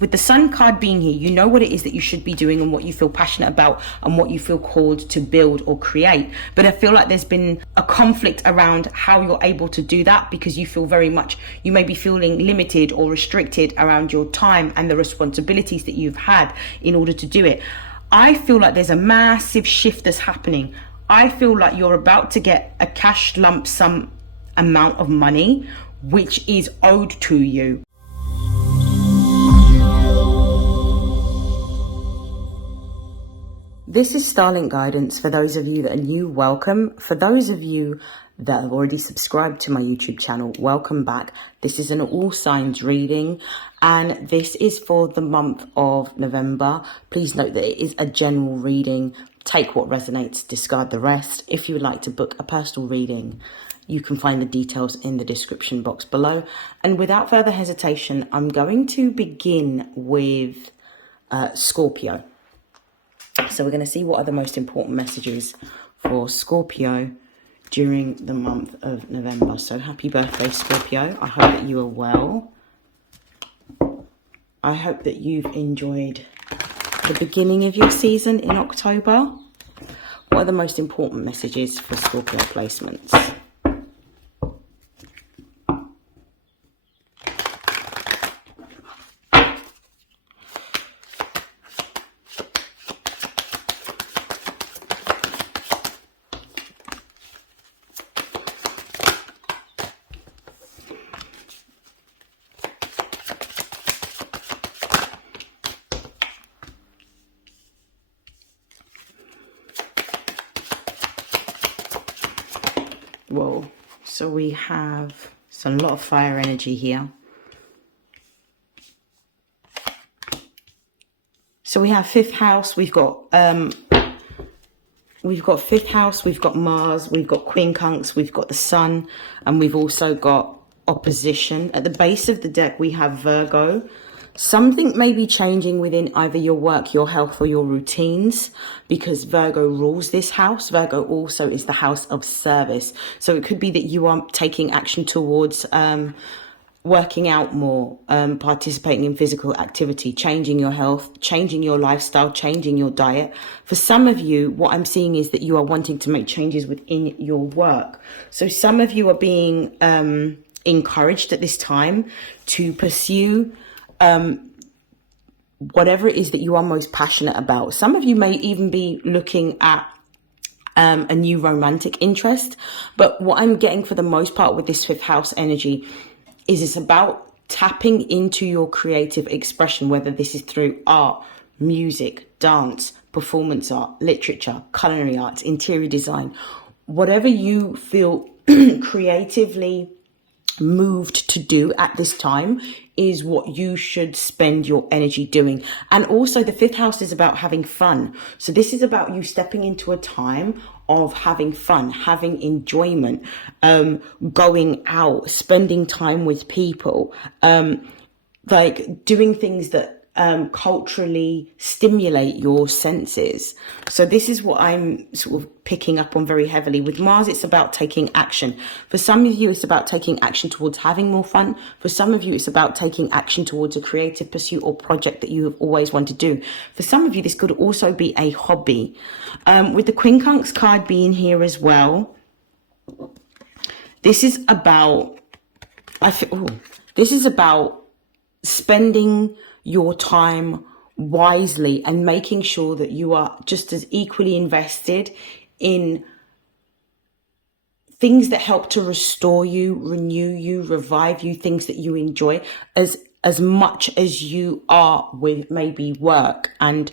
with the sun card being here, you know what it is that you should be doing and what you feel passionate about and what you feel called to build or create. But I feel like there's been a conflict around how you're able to do that, because you feel very much, you may be feeling limited or restricted around your time and the responsibilities that you've had in order to do it. I feel like there's a massive shift that's happening. I feel like you're about to get a cash lump sum amount of money which is owed to you. This is StarLink guidance. For those of you that are new, welcome. For those of you that have already subscribed to my YouTube channel, welcome back. This is an all signs reading, and this is for the month of November. Please note that it is a general reading. Take what resonates, discard the rest. If you would like to book a personal reading, you can find the details in the description box below. And without further hesitation, I'm going to begin with Scorpio. So we're going to see what are the most important messages for Scorpio during the month of November. So happy birthday, Scorpio. I hope that you are well. I hope that you've enjoyed the beginning of your season in October. What are the most important messages for Scorpio placements? Whoa, so we have a lot of fire energy here. So we have fifth house, we've got fifth house, we've got Mars, we've got quincunx, we've got the sun, and we've also got opposition. At the base of the deck, we have Virgo. Something may be changing within either your work, your health, or your routines, because Virgo rules this house. Virgo also is the house of service. So it could be that you are taking action towards working out more, participating in physical activity, changing your health, changing your lifestyle, changing your diet. For some of you, what I'm seeing is that you are wanting to make changes within your work. So some of you are being encouraged at this time to pursue whatever it is that you are most passionate about. Some of you may even be looking at a new romantic interest. But what I'm getting for the most part with this fifth house energy is it's about tapping into your creative expression, whether this is through art, music, dance, performance art, literature, culinary arts, interior design, whatever you feel creatively moved to do at this time is what you should spend your energy doing. And also the fifth house is about having fun. So this is about you stepping into a time of having fun, having enjoyment, going out, spending time with people, like doing things that culturally stimulate your senses. So this is what I'm sort of picking up on very heavily. With Mars, it's about taking action. For some of you, it's about taking action towards having more fun. For some of you, it's about taking action towards a creative pursuit or project that you have always wanted to do. For some of you, this could also be a hobby. With the quincunx card being here as well, this is about, this is about spending your time wisely and making sure that you are just as equally invested in things that help to restore you, renew you, revive you, things that you enjoy, as much as you are with maybe work and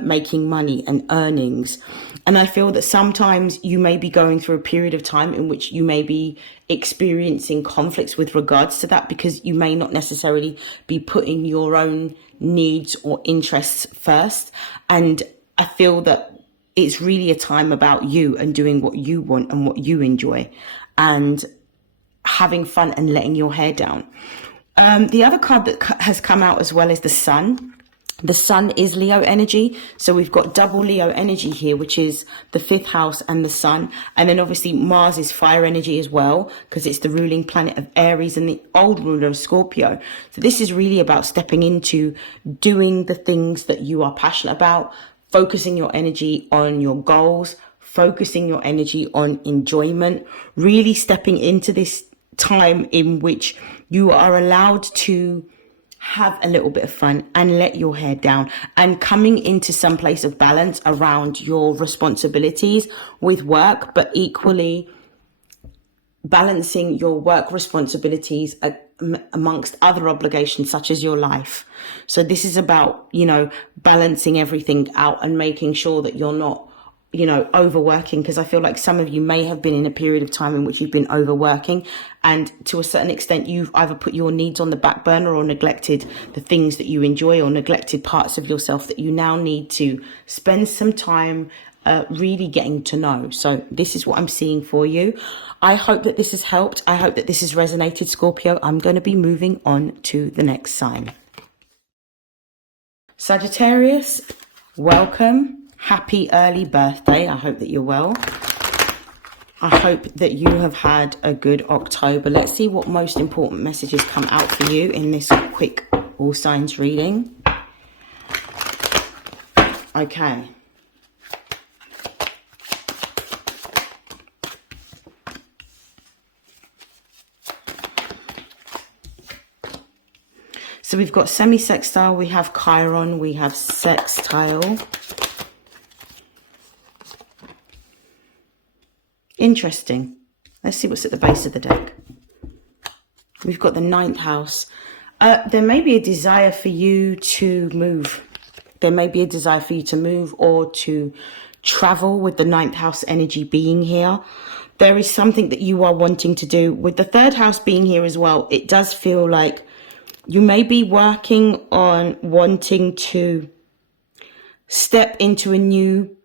making money and earnings. And I feel that sometimes you may be going through a period of time in which you may be experiencing conflicts with regards to that, because you may not necessarily be putting your own needs or interests first. And I feel that it's really a time about you and doing what you want and what you enjoy and having fun and letting your hair down. The other card that has come out as well is the sun. The sun is Leo energy. So we've got double Leo energy here, which is the 5th house and the sun. And then obviously Mars is fire energy as well, because it's the ruling planet of Aries and the old ruler of Scorpio. So this is really about stepping into doing the things that you are passionate about, focusing your energy on your goals, focusing your energy on enjoyment, really stepping into this time in which you are allowed to have a little bit of fun and let your hair down, and coming into some place of balance around your responsibilities with work, but equally balancing your work responsibilities amongst other obligations such as your life. So this is about, you know, balancing everything out and making sure that you're not, you know, overworking, because I feel like some of you may have been in a period of time in which you've been overworking, and to a certain extent you've either put your needs on the back burner or neglected the things that you enjoy, or neglected parts of yourself that you now need to spend some time really getting to know. So this is what I'm seeing for you. I hope that this has helped. I hope that this has resonated, Scorpio. I'm going to be moving on to the next sign. Sagittarius, welcome. Happy early birthday. I hope that you're well. I hope that you have had a good October. Let's see what most important messages come out for you in this quick all signs reading. Okay. So we've got semi-sextile, we have Chiron, we have sextile. Interesting. Let's see what's at the base of the deck. We've got the 9th house. There may be a desire for you to move. There may be a desire for you to move or to travel with the 9th house energy being here. There is something that you are wanting to do. With the 3rd house being here as well, it does feel like you may be working on wanting to step into a new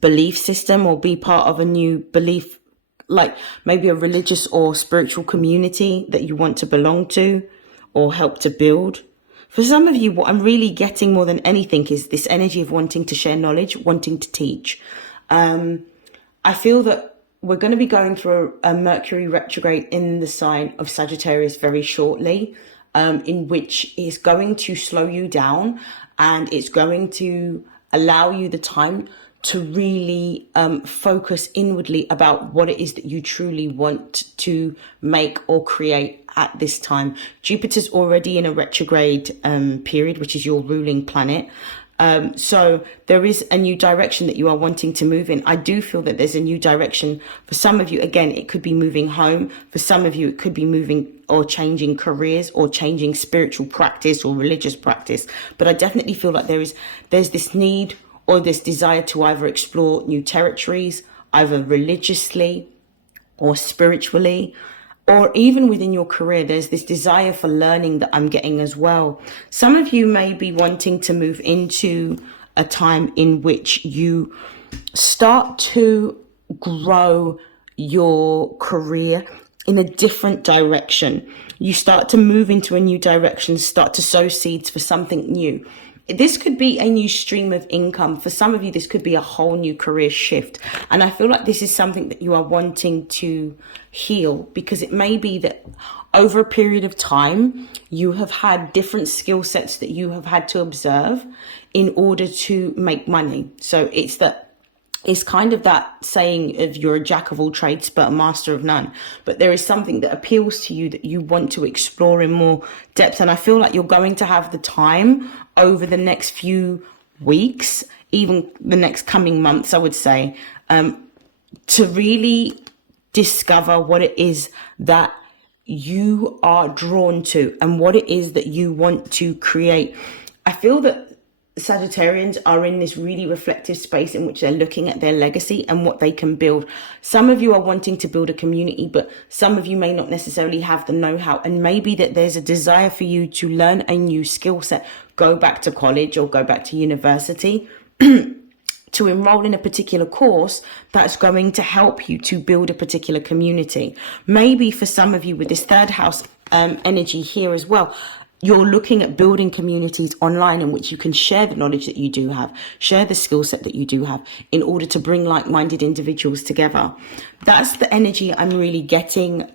belief system or be part of a new belief, like maybe a religious or spiritual community that you want to belong to or help to build. For some of you, what I'm really getting more than anything is this energy of wanting to share knowledge, wanting to teach. I feel that we're going to be going through a Mercury retrograde in the sign of Sagittarius very shortly, in which is going to slow you down, and it's going to allow you the time to really focus inwardly about what it is that you truly want to make or create at this time. Jupiter's already in a retrograde period, which is your ruling planet. So there is a new direction that you are wanting to move in. I do feel that there's a new direction. For some of you, again, it could be moving home. For some of you, it could be moving or changing careers or changing spiritual practice or religious practice. But I definitely feel like there's this need or this desire to either explore new territories, either religiously or spiritually, or even within your career. There's this desire for learning that I'm getting as well. Some of you may be wanting to move into a time in which you start to grow your career in a different direction. You start to move into a new direction, start to sow seeds for something new. This could be a new stream of income. For some of you, this could be a whole new career shift. And I feel like this is something that you are wanting to heal, because it may be that over a period of time, you have had different skill sets that you have had to observe in order to make money. So it's kind of that saying of you're a jack of all trades, but a master of none. But there is something that appeals to you that you want to explore in more depth. And I feel like you're going to have the time over the next few weeks, even the next coming months, I would say, to really discover what it is that you are drawn to and what it is that you want to create. I feel that Sagittarians are in this really reflective space in which they're looking at their legacy and what they can build. Some of you are wanting to build a community, but some of you may not necessarily have the know-how, and maybe that there's a desire for you to learn a new skill set, go back to college or go back to university to enroll in a particular course that's going to help you to build a particular community. Maybe for some of you with this 3rd house energy here as well, you're looking at building communities online in which you can share the knowledge that you do have, share the skill set that you do have in order to bring like-minded individuals together. That's the energy I'm really getting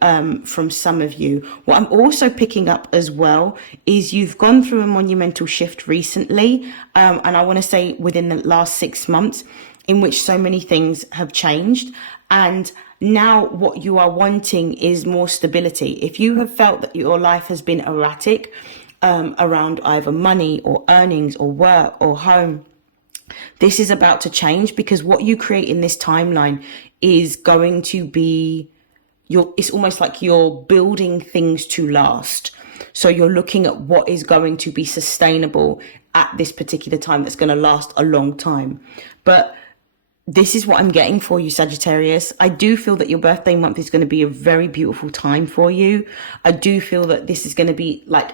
from some of you. What I'm also picking up as well is you've gone through a monumental shift recently, and I want to say within the last 6 months, in which so many things have changed. And now what you are wanting is more stability. If you have felt that your life has been erratic around either money or earnings or work or home, this is about to change, because what you create in this timeline is going to be it's almost like you're building things to last. So you're looking at what is going to be sustainable at this particular time, that's going to last a long time. But this is what I'm getting for you, Sagittarius. I do feel that your birthday month is going to be a very beautiful time for you. I do feel that this is going to be like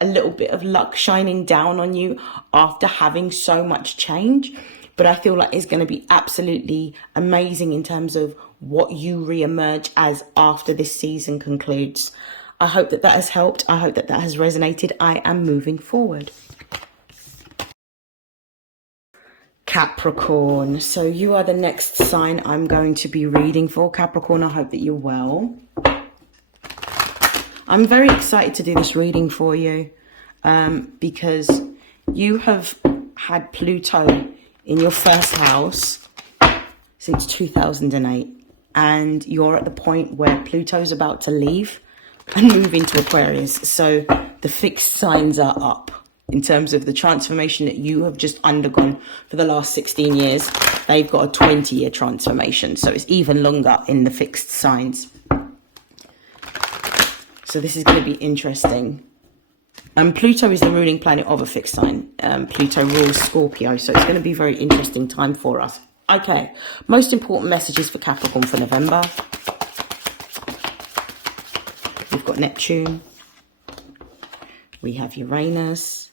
a little bit of luck shining down on you after having so much change. But I feel like it's going to be absolutely amazing in terms of what you re-emerge as after this season concludes. I hope that that has helped. I hope that that has resonated. I am moving forward. Capricorn. So you are the next sign I'm going to be reading for, Capricorn. I hope that you're well. I'm very excited to do this reading for you because you have had Pluto in your first house since 2008, and you're at the point where Pluto's about to leave and move into Aquarius. So the fixed signs are up in terms of the transformation that you have just undergone for the last 16 years. They've got a 20-year transformation, so it's even longer in the fixed signs. So this is going to be interesting. Pluto is the ruling planet of a fixed sign. Pluto rules Scorpio, so it's going to be a very interesting time for us. Okay, most important messages for Capricorn for November. We've got Neptune. We have Uranus.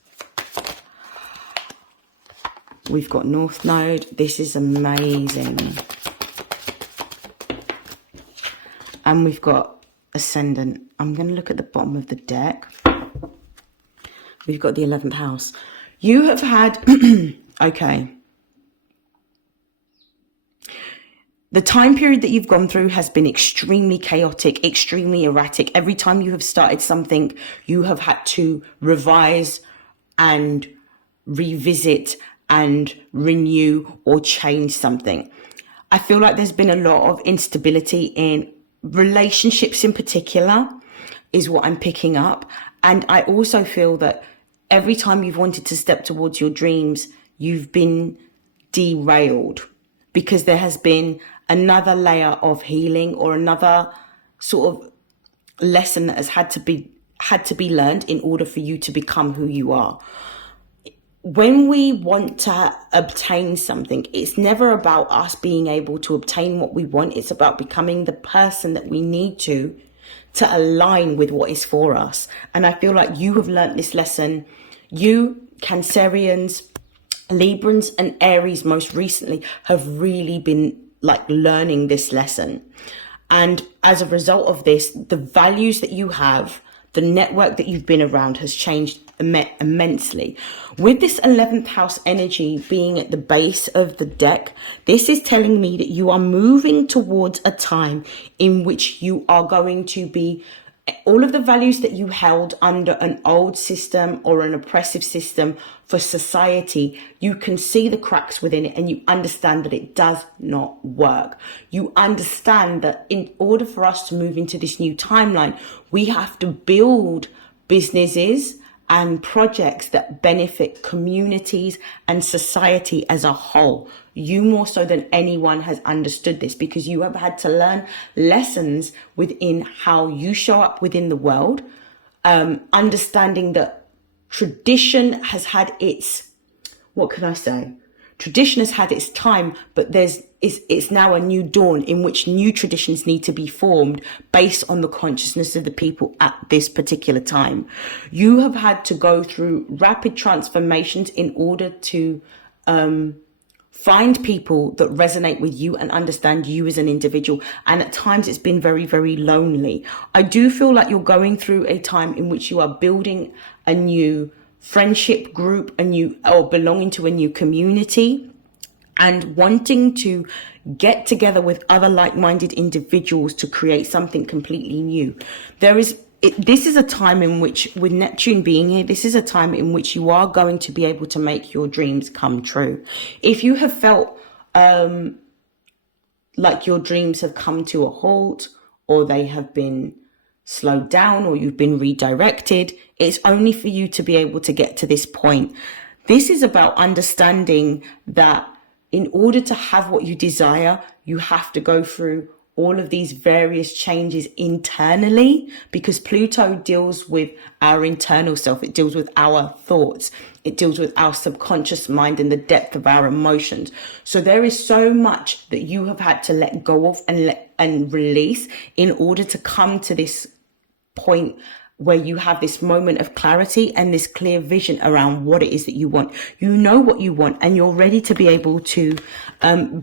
We've got North Node. This is amazing. And we've got Ascendant. I'm going to look at the bottom of the deck. We've got the 11th house. You have had... okay. The time period that you've gone through has been extremely chaotic, extremely erratic. Every time you have started something, you have had to revise and revisit and renew or change something. I feel like there's been a lot of instability in relationships in particular, is what I'm picking up. And I also feel that every time you've wanted to step towards your dreams, you've been derailed because there has been another layer of healing or another sort of lesson that has had to be learned in order for you to become who you are. When we want to obtain something, it's never about us being able to obtain what we want. It's about becoming the person that we need to align with what is for us. And I feel like you have learned this lesson. You, Cancerians, Librans and Aries most recently have really been like learning this lesson. And as a result of this, the values that you have, the network that you've been around has changed immensely. With this 11th house energy being at the base of the deck, this is telling me that you are moving towards a time in which you are going to be all of the values that you held under an old system or an oppressive system for society. You can see the cracks within it and you understand that it does not work. You understand that in order for us to move into this new timeline, we have to build businesses and projects that benefit communities and society as a whole. You more so than anyone has understood this because you have had to learn lessons within how you show up within the world, understanding that tradition has had its, what can I say? Tradition has had its time, but it's now a new dawn in which new traditions need to be formed based on the consciousness of the people at this particular time. You have had to go through rapid transformations in order to Find people that resonate with you and understand you as an individual. And at times it's been very, very lonely. I do feel like you're going through a time in which you are building a new friendship group, or belonging to a new community, and wanting to get together with other like-minded individuals to create something completely new. This is a time in which, with Neptune being here, this is a time in which you are going to be able to make your dreams come true. If you have felt like your dreams have come to a halt, or they have been slowed down, or you've been redirected, it's only for you to be able to get to this point. This is about understanding that in order to have what you desire, you have to go through all of these various changes internally, because Pluto deals with our internal self. It deals with our thoughts. It deals with our subconscious mind and the depth of our emotions. So there is so much that you have had to let go of and release in order to come to this point where you have this moment of clarity and this clear vision around what it is that you want. You know what you want, and you're ready to be able to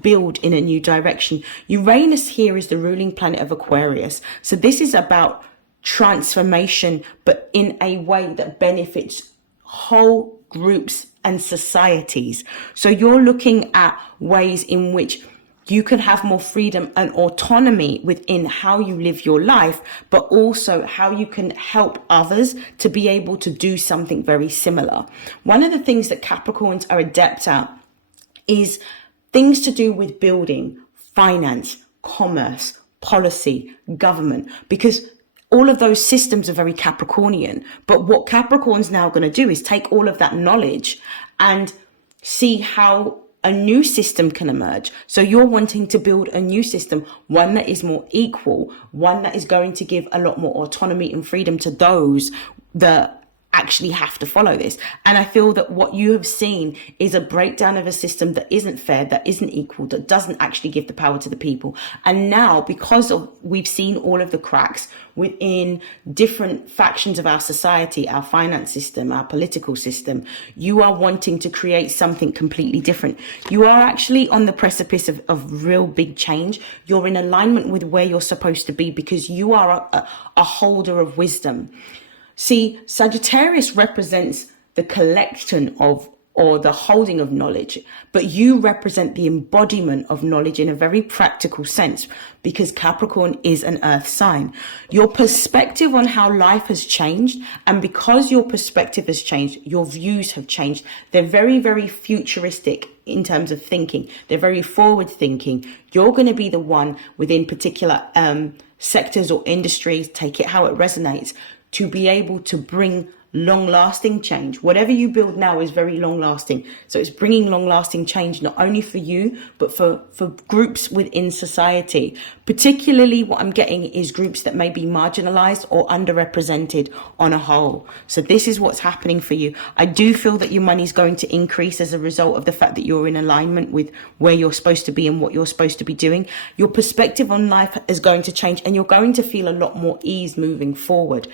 build in a new direction. Uranus here is the ruling planet of Aquarius. So this is about transformation, but in a way that benefits whole groups and societies. So you're looking at ways in which you can have more freedom and autonomy within how you live your life, but also how you can help others to be able to do something very similar. One of the things that Capricorns are adept at is things to do with building, finance, commerce, policy, government, because all of those systems are very Capricornian. But what Capricorn's now going to do is take all of that knowledge and see how a new system can emerge. So you're wanting to build a new system, one that is more equal, one that is going to give a lot more autonomy and freedom to those that actually have to follow this. And I feel that what you have seen is a breakdown of a system that isn't fair, that isn't equal, that doesn't actually give the power to the people. And now, because of we've seen all of the cracks within different factions of our society, our finance system, our political system, you are wanting to create something completely different. You are actually on the precipice of real big change. You're in alignment with where you're supposed to be, because you are a holder of wisdom. See, Sagittarius represents the collection of, or the holding of knowledge, but you represent the embodiment of knowledge in a very practical sense, because Capricorn is an earth sign. Your perspective on how life has changed, and because your perspective has changed, your views have changed. They're very, very futuristic in terms of thinking. They're very forward thinking. You're going to be the one within particular sectors or industries, take it how it resonates, to be able to bring long-lasting change. Whatever you build now is very long-lasting. So it's bringing long-lasting change, not only for you, but for groups within society. Particularly what I'm getting is groups that may be marginalized or underrepresented on a whole. So this is what's happening for you. I do feel that your money is going to increase as a result of the fact that you're in alignment with where you're supposed to be and what you're supposed to be doing. Your perspective on life is going to change, and you're going to feel a lot more ease moving forward.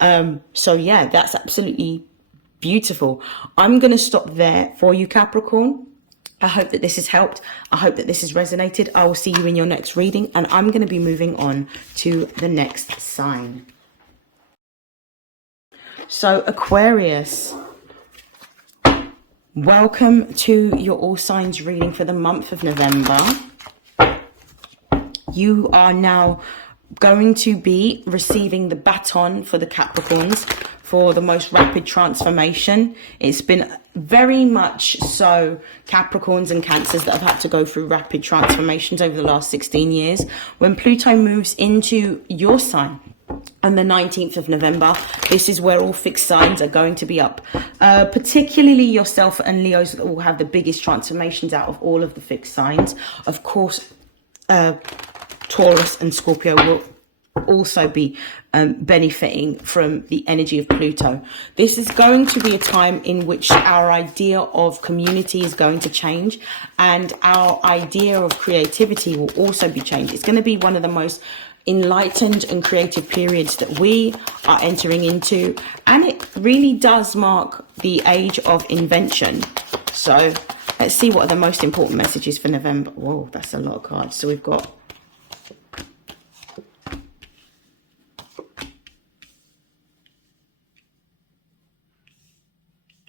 So yeah, that's absolutely beautiful. I'm going to stop there for you, Capricorn. I hope that this has helped. I hope that this has resonated. I will see you in your next reading, and I'm going to be moving on to the next sign. So Aquarius, welcome to your all signs reading for the month of November. You are now going to be receiving the baton for the Capricorns for the most rapid transformation. It's been very much so Capricorns and Cancers that have had to go through rapid transformations over the last 16 years. When Pluto moves into your sign on the 19th of November, this is where all fixed signs are going to be up. Particularly yourself and Leos that will have the biggest transformations out of all of the fixed signs. Of course, Taurus and Scorpio will also be benefiting from the energy of Pluto. This is going to be a time in which our idea of community is going to change, and our idea of creativity will also be changed. It's going to be one of the most enlightened and creative periods that we are entering into, and it really does mark the age of invention. So Let's see what are the most important messages for November. Whoa, that's a lot of cards. So we've got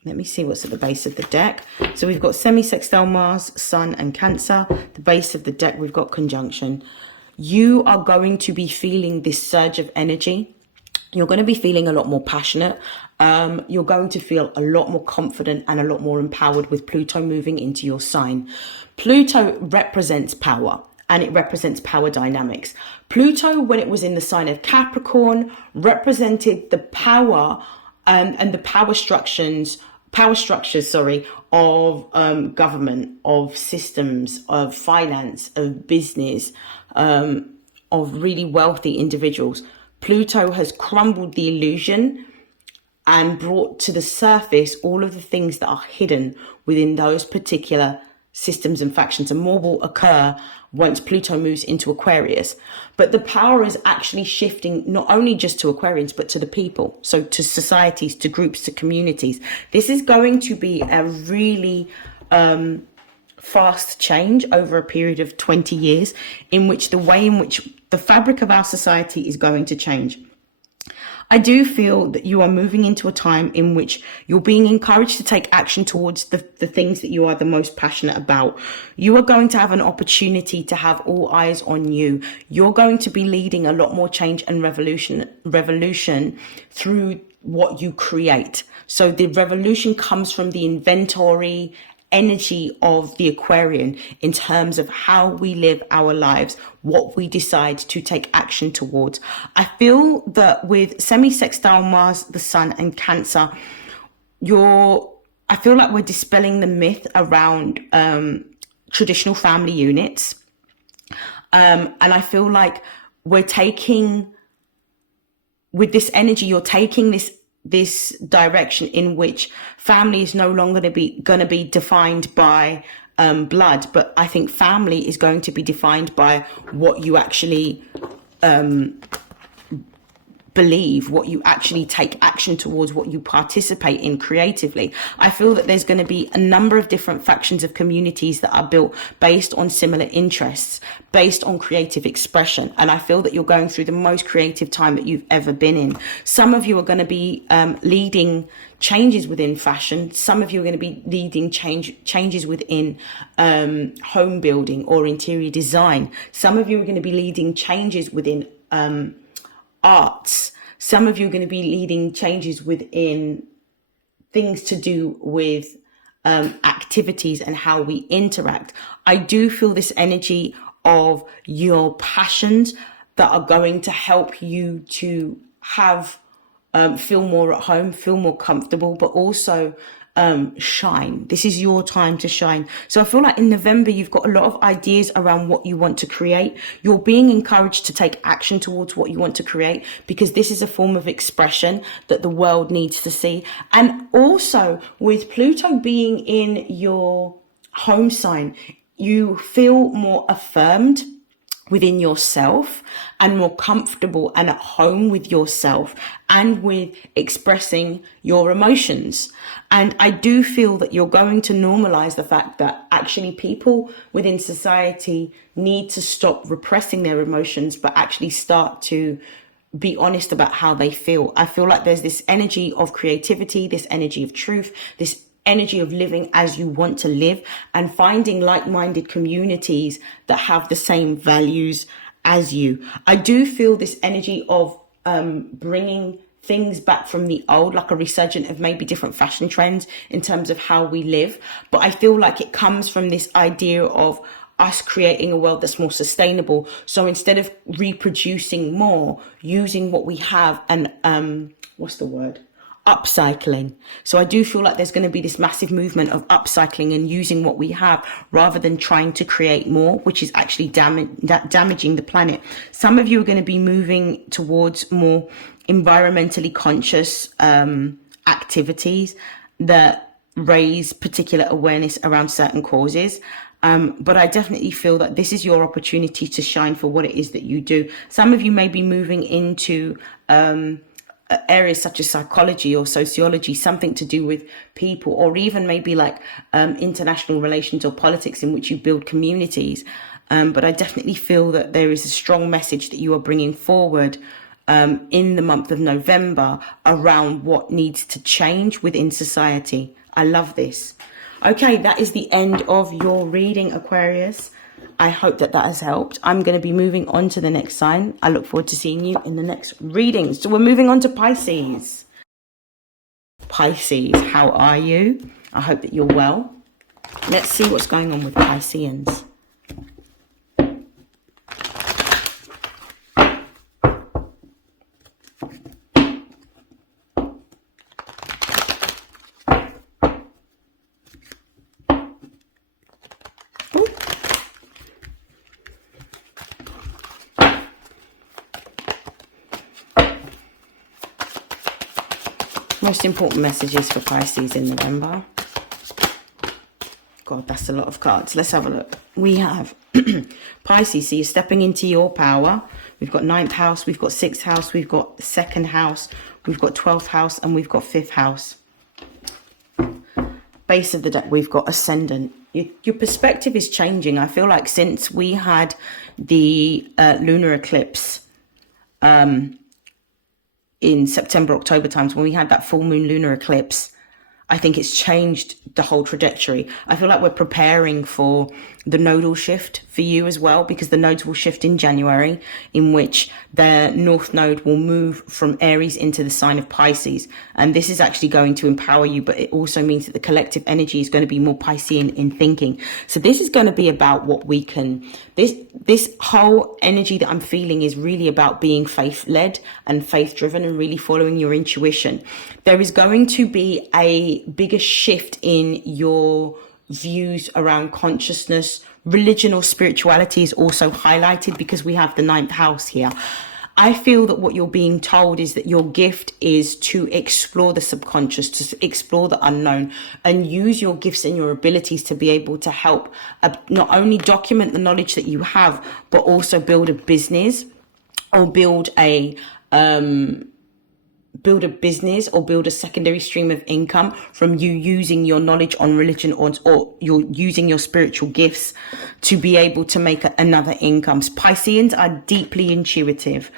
let me see what's at the base of the deck. So we've got semi-sextile Mars, Sun and Cancer. The base of the deck, we've got conjunction. You are going to be feeling this surge of energy. You're going to be feeling a lot more passionate. You're going to feel a lot more confident and a lot more empowered with Pluto moving into your sign. Pluto represents power, and it represents power dynamics. Pluto, when it was in the sign of Capricorn, represented the power and the power structures, of government, of systems, of finance, of business, of really wealthy individuals. Pluto has crumbled the illusion and brought to the surface all of the things that are hidden within those particular systems and factions, and more will occur once Pluto moves into Aquarius. But the power is actually shifting not only just to Aquarians, but to the people, so to societies, to groups, to communities. This is going to be a really fast change over a period of 20 years, in which the way in which the fabric of our society is going to change. I do feel that you are moving into a time in which you're being encouraged to take action towards the things that you are the most passionate about. You are going to have an opportunity to have all eyes on you. You're going to be leading a lot more change and revolution through what you create. So the revolution comes from the inventory energy of the Aquarian in terms of how we live our lives, what we decide to take action towards. I feel that with semi-sextile Mars, the Sun and Cancer, I feel like we're dispelling the myth around traditional family units. And I feel like we're taking, with this energy, you're taking this direction in which family is no longer going to be defined by blood, but I think family is going to be defined by what you actually believe, what you actually take action towards, what you participate in creatively. I feel that there's going to be a number of different factions of communities that are built based on similar interests, based on creative expression. And I feel that you're going through the most creative time that you've ever been in. Some of you are going to be leading changes within fashion. Some of you are going to be leading changes within home building or interior design. Some of you are going to be leading changes within arts. Some of you are going to be leading changes within things to do with activities and how we interact. I do feel this energy of your passions that are going to help you to have feel more at home, feel more comfortable, but also shine. This is your time to shine. So I feel like in November, you've got a lot of ideas around what you want to create. You're being encouraged to take action towards what you want to create, because this is a form of expression that the world needs to see. And also with Pluto being in your home sign, you feel more affirmed within yourself and more comfortable and at home with yourself and with expressing your emotions. And I do feel that you're going to normalize the fact that actually people within society need to stop repressing their emotions, but actually start to be honest about how they feel. I feel like there's this energy of creativity, this energy of truth, this energy of living as you want to live, and finding like-minded communities that have the same values as you. I do feel this energy of bringing things back from the old, like a resurgence of maybe different fashion trends in terms of how we live. But I feel like it comes from this idea of us creating a world that's more sustainable. So instead of reproducing more, using what we have and upcycling. So I do feel like there's going to be this massive movement of upcycling and using what we have rather than trying to create more, which is actually damaging the planet. Some of you are going to be moving towards more environmentally conscious activities that raise particular awareness around certain causes. But I definitely feel that this is your opportunity to shine for what it is that you do. Some of you may be moving into areas such as psychology or sociology, something to do with people, or even maybe like international relations or politics in which you build communities. But I definitely feel that there is a strong message that you are bringing forward in the month of November around what needs to change within society. I love this. Okay, that is the end of your reading, Aquarius. I hope that that has helped. I'm going to be moving on to the next sign. I look forward to seeing you in the next reading. So we're moving on to Pisces. Pisces, how are you? I hope that you're well. Let's see what's going on with Pisceans. Most important messages for Pisces in November. God, that's a lot of cards. Let's have a look. We have Pisces, so you're stepping into your power. We've got 9th house, we've got 6th house, we've got 2nd house, we've got 12th house, and we've got 5th house. Base of the deck, we've got Ascendant. Your perspective is changing. I feel like since we had the lunar eclipse in September, October times, when we had that full moon lunar eclipse, I think it's changed the whole trajectory. I feel like we're preparing for the nodal shift for you as well, because the nodes will shift in January, in which the North Node will move from Aries into the sign of Pisces. And this is actually going to empower you, but it also means that the collective energy is going to be more Piscean in thinking. So this is going to be about what we can, this whole energy that I'm feeling is really about being faith-led and faith-driven and really following your intuition. There is going to be a bigger shift in your views around consciousness. Religion or spirituality is also highlighted because we have the 9th house here. I feel that what you're being told is that your gift is to explore the subconscious, to explore the unknown, and use your gifts and your abilities to be able to help not only document the knowledge that you have, but also build a business or build a business or build a secondary stream of income from you using your knowledge on religion, or you're using your spiritual gifts to be able to make another income. Pisceans are deeply intuitive.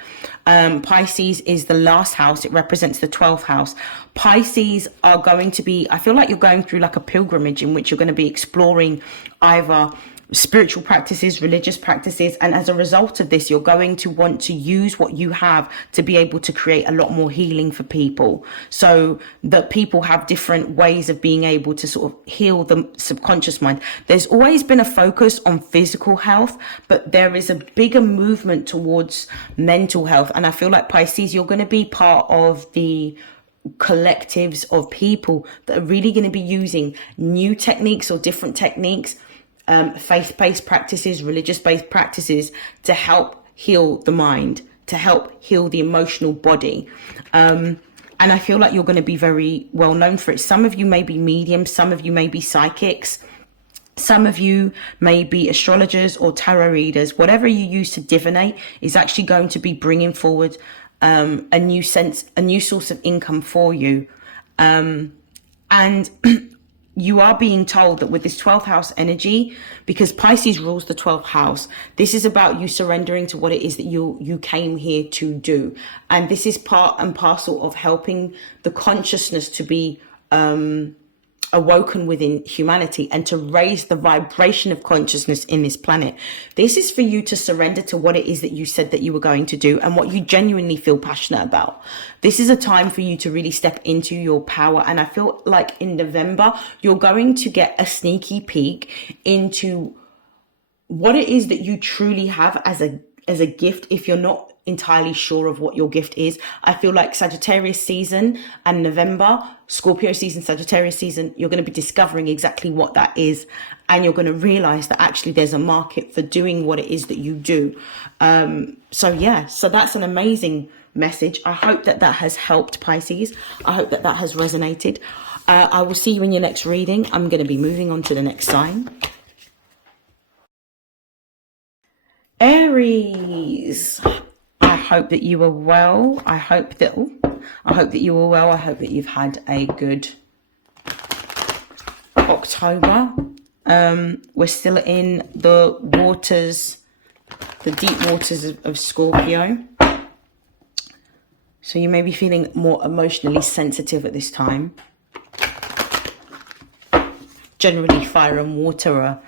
Pisces is the last house. It represents the 12th house. Pisces are going to be, I feel like you're going through like a pilgrimage in which you're going to be exploring either spiritual practices, religious practices, and as a result of this, you're going to want to use what you have to be able to create a lot more healing for people, so that people have different ways of being able to sort of heal the subconscious mind. There's always been a focus on physical health, but there is a bigger movement towards mental health, and I feel like Pisces, you're going to be part of the collectives of people that are really going to be using new techniques or different techniques, faith-based practices, religious-based practices, to help heal the mind, to help heal the emotional body. And I feel like you're going to be very well known for it. Some of you may be mediums, some of you may be psychics, some of you may be astrologers or tarot readers. Whatever you use to divinate is actually going to be bringing forward a new source of income for you. And you are being told that with this 12th house energy, because Pisces rules the 12th house, this is about you surrendering to what it is that you came here to do. And this is part and parcel of helping the consciousness to be awoken within humanity and to raise the vibration of consciousness in this planet. This is for you to surrender to what it is that you said that you were going to do and what you genuinely feel passionate about. This is a time for you to really step into your power. And I feel like in November, you're going to get a sneaky peek into what it is that you truly have as a gift, if you're not entirely sure of what your gift is. I feel like Sagittarius season and November, Scorpio season, Sagittarius season, you're going to be discovering exactly what that is, and you're going to realize that actually there's a market for doing what it is that you do. So that's an amazing message. I hope that has helped, Pisces. I hope that has resonated. I will see you in your next reading. I'm going to be moving on to the next sign. Aries. I hope that you are well. I hope that I hope that you are well. I hope that you've had a good October. We're still in the waters, the deep waters of Scorpio. So you may be feeling more emotionally sensitive at this time. Generally, fire and water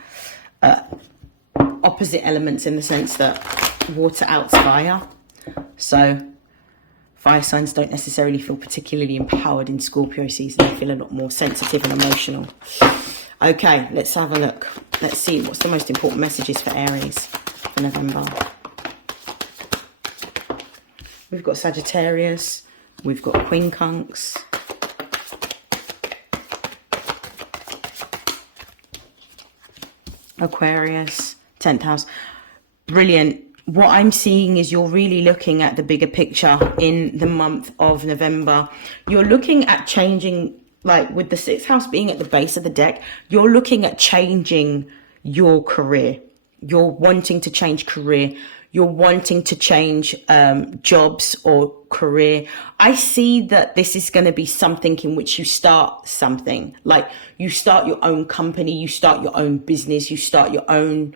are opposite elements in the sense that water outs fire. So fire signs don't necessarily feel particularly empowered in Scorpio season. They feel a lot more sensitive and emotional. Okay, let's have a look. Let's see what's the most important messages for Aries for November. We've got Sagittarius, we've got Quincunx, Aquarius, 10th house. Brilliant. What I'm seeing is you're really looking at the bigger picture in the month of November. You're looking at changing, like with the 6th house being at the base of the deck, you're looking at changing your career. You're wanting to change career. You're wanting to change jobs or career. I see that this is going to be something in which you start something. Like you start your own company, you start your own business, you start your own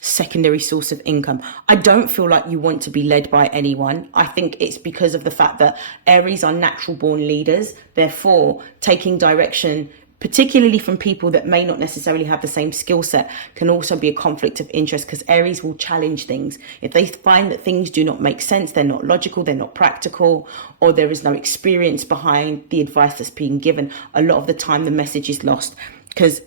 secondary source of income. I don't feel like you want to be led by anyone. I think it's because of the fact that Aries are natural born leaders. Therefore, taking direction, particularly from people that may not necessarily have the same skill set, can also be a conflict of interest, because Aries will challenge things. If they find that things do not make sense, they're not logical, they're not practical, or there is no experience behind the advice that's being given, a lot of the time the message is lost, because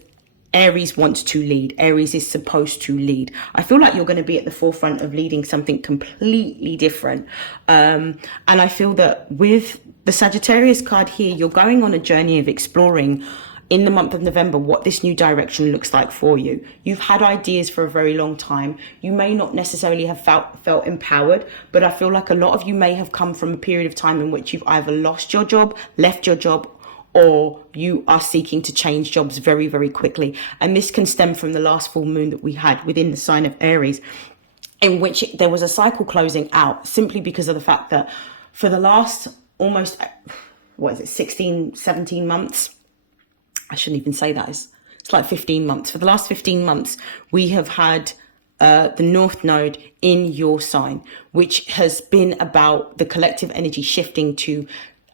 Aries wants to lead. Aries is supposed to lead. I feel like you're going to be at the forefront of leading something completely different. And I feel that with the Sagittarius card here, you're going on a journey of exploring in the month of November what this new direction looks like for you. You've had ideas for a very long time. You may not necessarily have felt empowered, but I feel like a lot of you may have come from a period of time in which you've either lost your job, left your job, or you are seeking to change jobs very, very quickly. And this can stem from the last full moon that we had within the sign of Aries, in which there was a cycle closing out, simply because of the fact that for the last almost, 16, 17 months, I shouldn't even say that, it's like 15 months. For the last 15 months, we have had the North Node in your sign, which has been about the collective energy shifting to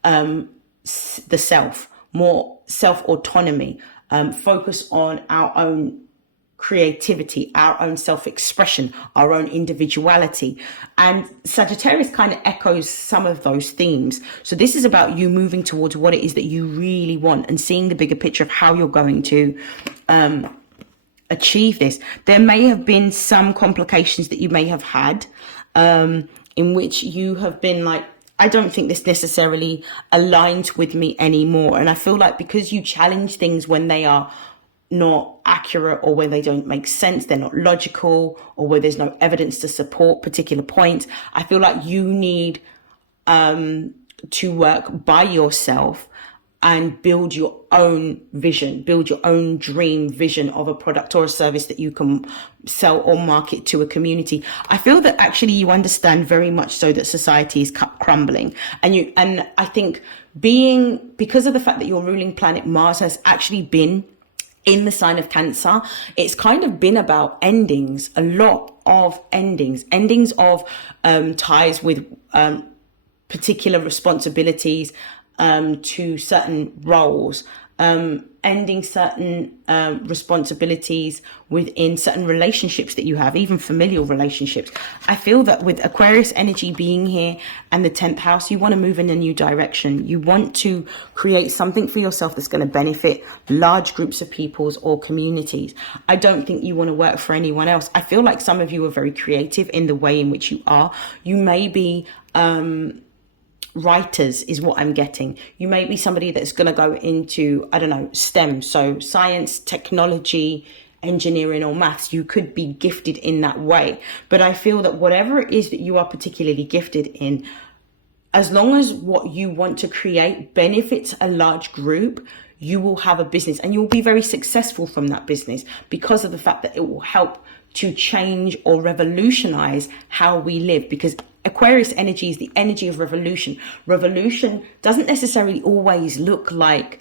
the self, more self-autonomy, focus on our own creativity, our own self-expression, our own individuality. And Sagittarius kind of echoes some of those themes. So this is about you moving towards what it is that you really want and seeing the bigger picture of how you're going to achieve this. There may have been some complications that you may have had in which you have been like, I don't think this necessarily aligns with me anymore. And I feel like because you challenge things when they are not accurate, or where they don't make sense, they're not logical, or where there's no evidence to support particular points, I feel like you need to work by yourself and build your own vision, build your own dream vision of a product or a service that you can sell or market to a community. I feel that actually you understand very much so that society is crumbling, and I think because of the fact that your ruling planet Mars has actually been in the sign of Cancer, it's kind of been about endings, a lot of endings of ties with particular responsibilities to certain roles, ending certain responsibilities within certain relationships that you have, even familial relationships. I feel that with Aquarius energy being here and the 10th house, you want to move in a new direction. You want to create something for yourself that's going to benefit large groups of peoples or communities. I don't think you want to work for anyone else. I feel like some of you are very creative in the way in which you are. You may be writers is what I'm getting. You may be somebody that's going to go into, I don't know, STEM, so science, technology, engineering, or maths. You could be gifted in that way. But I feel that whatever it is that you are particularly gifted in, as long as what you want to create benefits a large group, you will have a business and you will be very successful from that business, because of the fact that it will help to change or revolutionize how we live. Because Aquarius energy is the energy of revolution. Revolution doesn't necessarily always look like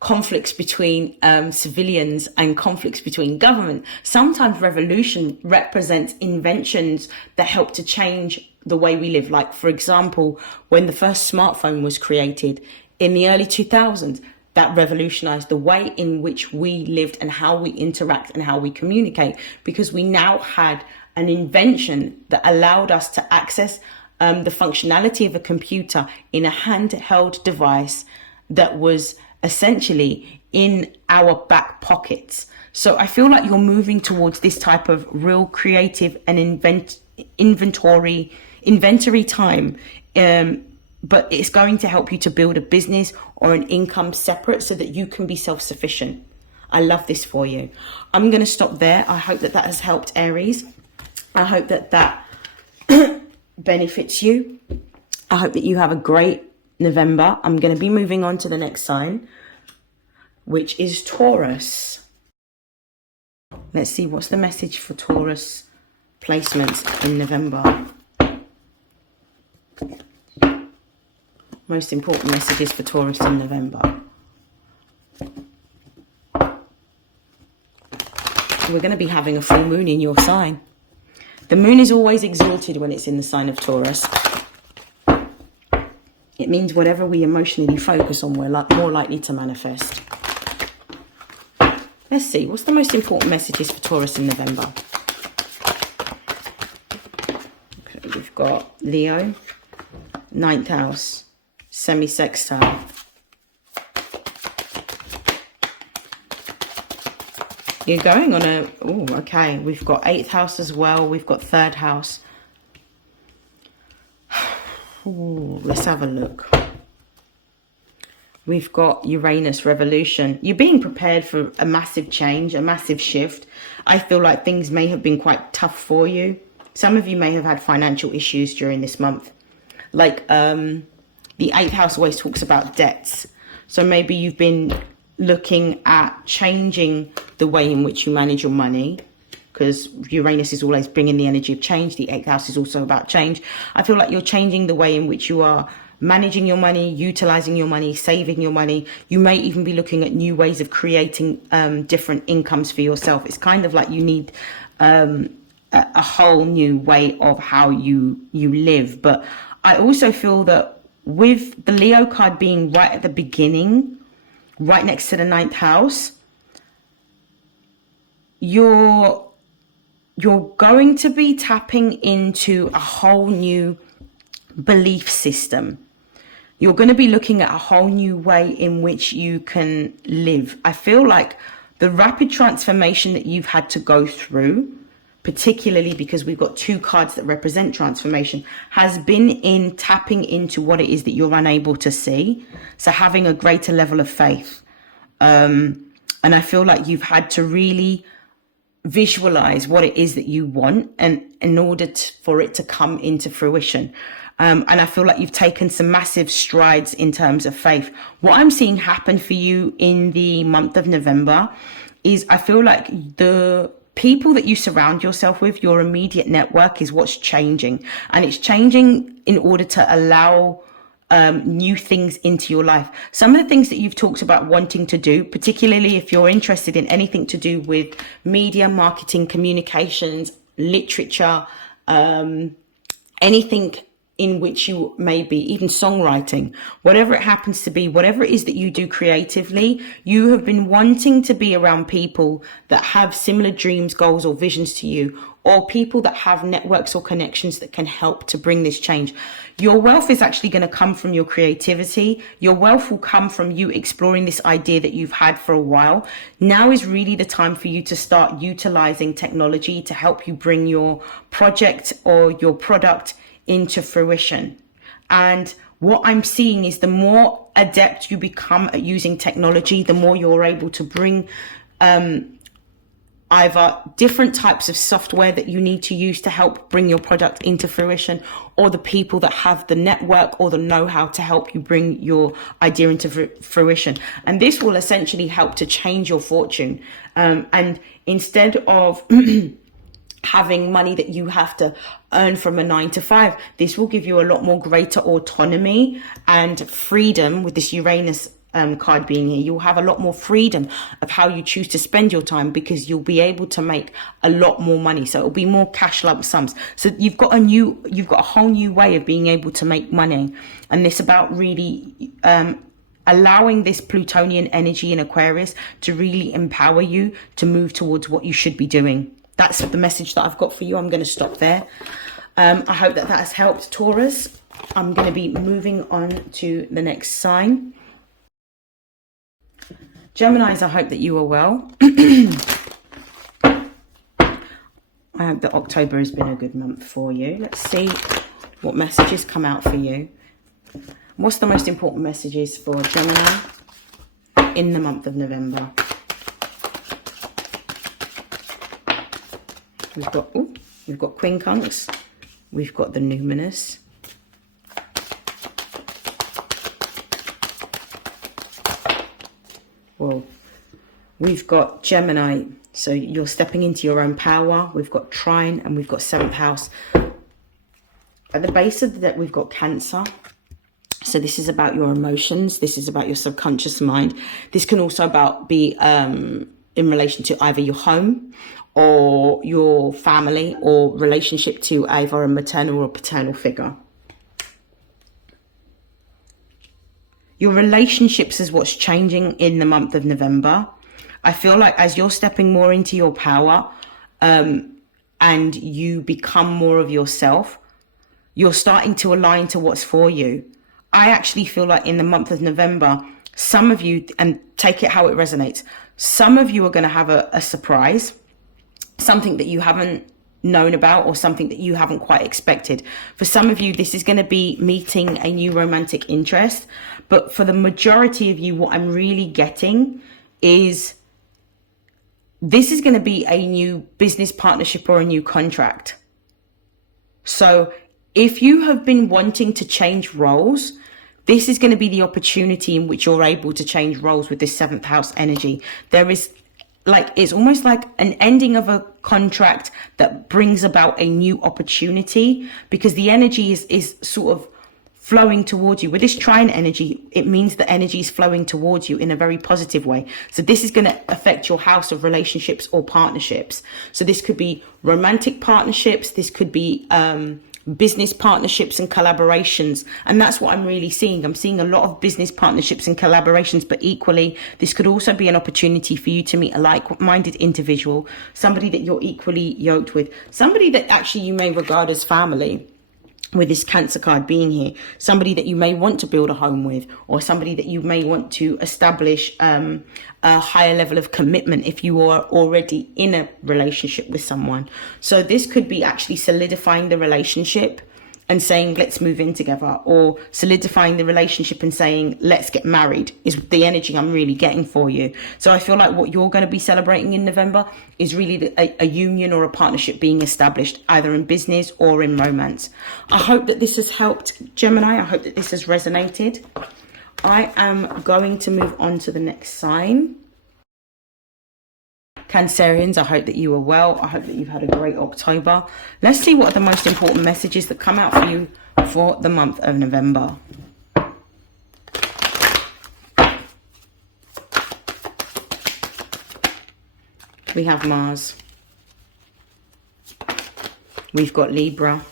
conflicts between civilians and conflicts between government. Sometimes revolution represents inventions that help to change the way we live. Like, for example, when the first smartphone was created in the early 2000s, that revolutionized the way in which we lived and how we interact and how we communicate, because we now had an invention that allowed us to access the functionality of a computer in a handheld device that was essentially in our back pockets. So I feel like you're moving towards this type of real creative and inventory time, but it's going to help you to build a business or an income separate so that you can be self-sufficient. I love this for you. I'm going to stop there. I hope that has helped, Aries. I hope that benefits you. I hope that you have a great November. I'm going to be moving on to the next sign, which is Taurus. Let's see, what's the message for Taurus placements in November? Most important messages for Taurus in November. We're going to be having a full moon in your sign. The moon is always exalted when it's in the sign of Taurus. It means whatever we emotionally focus on, we're more likely to manifest. Let's see, what's the most important messages for Taurus in November? Okay, we've got Leo, 9th house, semi-sextile. You're going on a, oh, okay, we've got 8th house as well, we've got 3rd house. Ooh, let's have a look. We've got Uranus revolution. You're being prepared for a massive change, a massive shift. I feel like things may have been quite tough for you. Some of you may have had financial issues during this month. Like the 8th house always talks about debts. So maybe you've been looking at changing the way in which you manage your money, because Uranus is always bringing the energy of change. The 8th house is also about change. I feel like you're changing the way in which you are managing your money, utilizing your money, saving your money. You may even be looking at new ways of creating different incomes for yourself. It's kind of like you need a whole new way of how you live. But I also feel that with the Leo card being right at the beginning, right next to the 9th house, you're going to be tapping into a whole new belief system. You're going to be looking at a whole new way in which you can live. I feel like the rapid transformation that you've had to go through, particularly because we've got 2 cards that represent transformation, has been in tapping into what it is that you're unable to see. So having a greater level of faith. And I feel like you've had to really visualize what it is that you want, and in order for it to come into fruition. And I feel like you've taken some massive strides in terms of faith. What I'm seeing happen for you in the month of November is I feel like the people that you surround yourself with, your immediate network, is what's changing. And it's changing in order to allow new things into your life. Some of the things that you've talked about wanting to do, particularly if you're interested in anything to do with media, marketing, communications, literature, anything in which you may be, even songwriting, whatever it happens to be, whatever it is that you do creatively, you have been wanting to be around people that have similar dreams, goals, or visions to you, or people that have networks or connections that can help to bring this change. Your wealth is actually going to come from your creativity. Your wealth will come from you exploring this idea that you've had for a while. Now is really the time for you to start utilizing technology to help you bring your project or your product into fruition. And what I'm seeing is the more adept you become at using technology, the more you're able to bring either different types of software that you need to use to help bring your product into fruition, or the people that have the network or the know-how to help you bring your idea into fruition. And this will essentially help to change your fortune. And instead of having money that you have to earn from a 9 to 5. This will give you a lot more greater autonomy and freedom with this Uranus card being here. You'll have a lot more freedom of how you choose to spend your time, because you'll be able to make a lot more money. So it'll be more cash lump sums. So you've got a whole new way of being able to make money. And this about really allowing this Plutonian energy in Aquarius to really empower you to move towards what you should be doing. That's the message that I've got for you. I'm going to stop there. I hope that has helped, Taurus. I'm going to be moving on to the next sign. Geminis, I hope that you are well. I hope that October has been a good month for you. Let's see what messages come out for you. What's the most important messages for Gemini in the month of November? We've got quincunx, we've got the numinous, well, we've got Gemini, so you're stepping into your own power. We've got trine, and we've got 7th house. At the base of that, we've got Cancer. So this is about your emotions. This is about your subconscious mind. This can also be in relation to either your home or your family, or relationship to either a maternal or paternal figure. Your relationships is what's changing in the month of November. I feel like as you're stepping more into your power and you become more of yourself, you're starting to align to what's for you. I actually feel like in the month of November, some of you, and take it how it resonates, some of you are going to have a surprise, something that you haven't known about, or something that you haven't quite expected. For some of you, this is going to be meeting a new romantic interest. But for the majority of you, what I'm really getting is this is going to be a new business partnership or a new contract. So if you have been wanting to change roles, this is going to be the opportunity in which you're able to change roles with this 7th house energy. There is it's almost like an ending of a contract that brings about a new opportunity, because the energy is sort of flowing towards you. With this trine energy, it means the energy is flowing towards you in a very positive way. So this is going to affect your house of relationships or partnerships. So this could be romantic partnerships. This could be business partnerships and collaborations. And that's what I'm really seeing. I'm seeing a lot of business partnerships and collaborations, but equally, this could also be an opportunity for you to meet a like-minded individual, somebody that you're equally yoked with, somebody that actually you may regard as family, with this Cancer card being here, somebody that you may want to build a home with, or somebody that you may want to establish a higher level of commitment if you are already in a relationship with someone. So this could be actually solidifying the relationship and saying, let's move in together, or solidifying the relationship and saying, let's get married, is the energy I'm really getting for you. So I feel like what you're going to be celebrating in November is really a union or a partnership being established, either in business or in romance. I hope that this has helped, Gemini. I hope that this has resonated. I am going to move on to the next sign. Cancerians, I hope that you are well. I hope that you've had a great October. Let's see what are the most important messages that come out for you for the month of November. We have Mars. We've got Libra.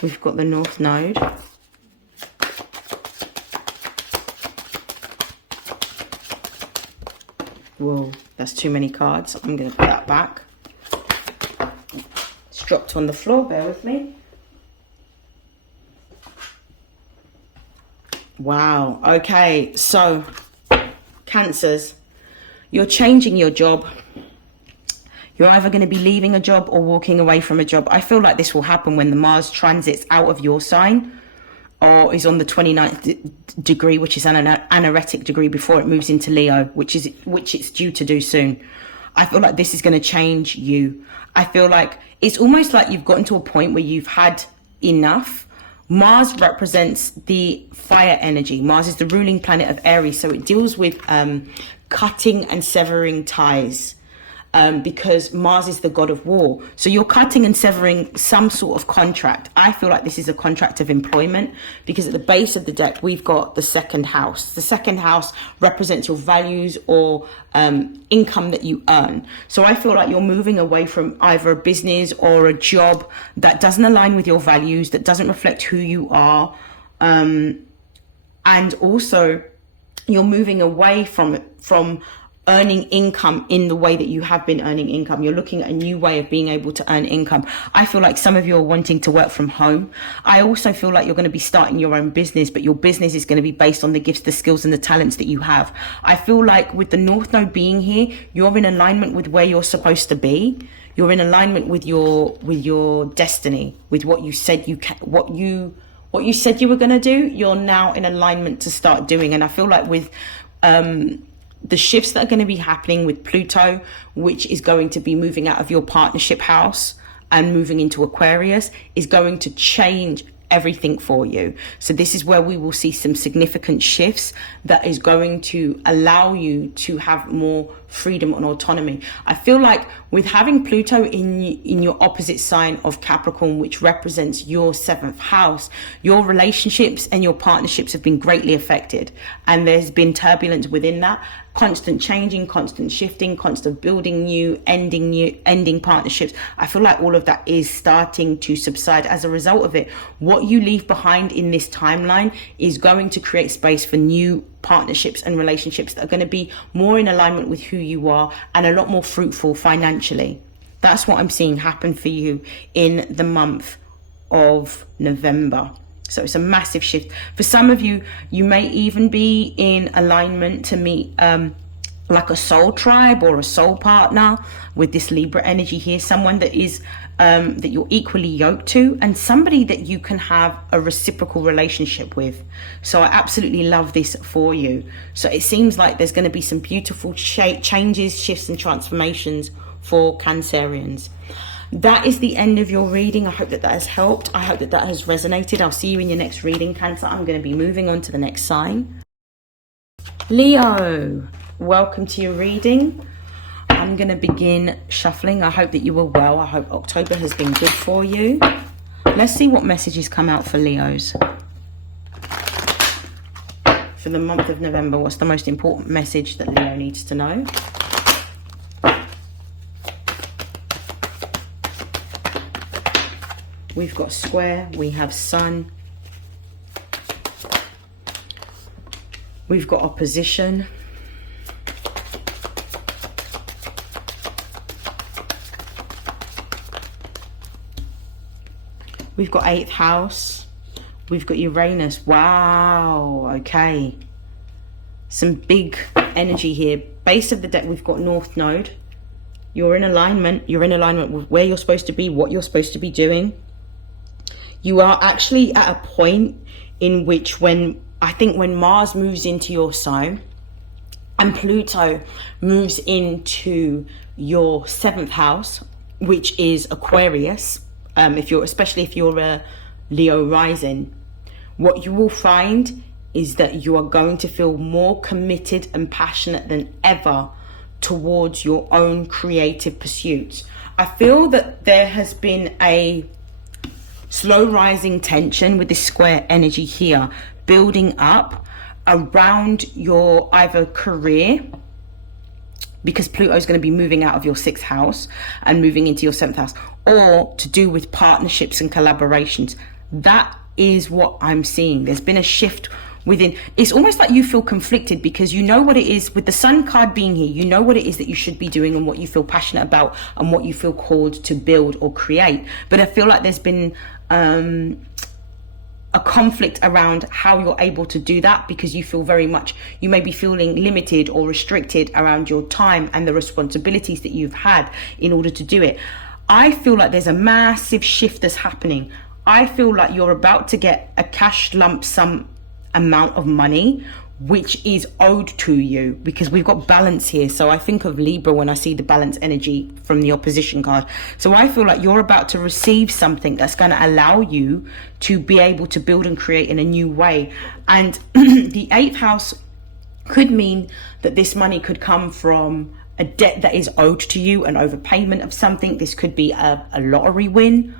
We've got the North Node. Whoa, that's too many cards. I'm going to put that back. It's dropped on the floor, bear with me. Wow, okay, so Cancers, you're changing your job. You're either going to be leaving a job or walking away from a job. I feel like this will happen when the Mars transits out of your sign, or is on the 29th degree, which is an anaretic degree, before it moves into Leo, which it's due to do soon. I feel like this is going to change you. I feel like it's almost like you've gotten to a point where you've had enough, Mars represents the fire energy. Mars is the ruling planet of Aries, so it deals with cutting and severing ties. Because Mars is the god of war. So you're cutting and severing some sort of contract. I feel like this is a contract of employment, because at the base of the deck, we've got the second house. The second house represents your values or income that you earn. So I feel like you're moving away from either a business or a job that doesn't align with your values, that doesn't reflect who you are. And also you're moving away from earning income in the way that you have been earning income. You're looking at a new way of being able to earn income. I feel like some of you are wanting to work from home. I also feel like you're going to be starting your own business, but your business is going to be based on the gifts, the skills, and the talents that you have. I feel like with the North Node being here, you're in alignment with where you're supposed to be. You're in alignment with your destiny, with what you said you can, what you said you were going to do. You're now in alignment to start doing. And I feel like with the shifts that are going to be happening with Pluto, which is going to be moving out of your partnership house and moving into Aquarius, is going to change everything for you. So this is where we will see some significant shifts that is going to allow you to have more freedom and autonomy. I feel like with having Pluto in your opposite sign of Capricorn, which represents your seventh house, your relationships and your partnerships have been greatly affected, and there's been turbulence within that. Constant changing, constant shifting, constant building new, ending partnerships. I feel like all of that is starting to subside as a result of it. What you leave behind in this timeline is going to create space for new partnerships and relationships that are going to be more in alignment with who you are and a lot more fruitful financially. That's what I'm seeing happen for you in the month of November. So it's a massive shift. For some of you, you may even be in alignment to meet like a soul tribe or a soul partner with this Libra energy here. Someone that is that you're equally yoked to, and somebody that you can have a reciprocal relationship with. So I absolutely love this for you. So it seems like there's going to be some beautiful changes, shifts and transformations for Cancerians. That is the end of your reading. I hope that has helped. I hope that has resonated. I'll see you in your next reading, Cancer. I'm going to be moving on to the next sign. Leo, welcome to your reading. I'm going to begin shuffling. I hope that you were well. I hope October has been good for you. Let's see what messages come out for Leos. For the month of November, what's the most important message that Leo needs to know? We've got square, we have sun, we've got opposition, we've got 8th house, we've got Uranus. Wow, okay. Some big energy here. Base of the deck, we've got North Node. You're in alignment. You're in alignment with where you're supposed to be, what you're supposed to be doing. You are actually at a point in which when Mars moves into your sign and Pluto moves into your 7th house, which is Aquarius, especially if you're a Leo rising, what you will find is that you are going to feel more committed and passionate than ever towards your own creative pursuits. I feel that there has been a slow rising tension with this square energy here building up around your either career, because Pluto is going to be moving out of your 6th house and moving into your 7th house, or to do with partnerships and collaborations. That is what I'm seeing. There's been a shift within. It's almost like you feel conflicted because you know what it is with the Sun card being here. You know what it is that you should be doing and what you feel passionate about and what you feel called to build or create. But I feel like there's been a conflict around how you're able to do that, because you may be feeling limited or restricted around your time and the responsibilities that you've had in order to do it. I feel like there's a massive shift that's happening. I feel like you're about to get a cash lump sum amount of money which is owed to you, because we've got balance here. So I think of Libra when I see the balance energy from the opposition card. So I feel like you're about to receive something that's going to allow you to be able to build and create in a new way. And the 8th house could mean that this money could come from a debt that is owed to you, an overpayment of something. This could be a lottery win.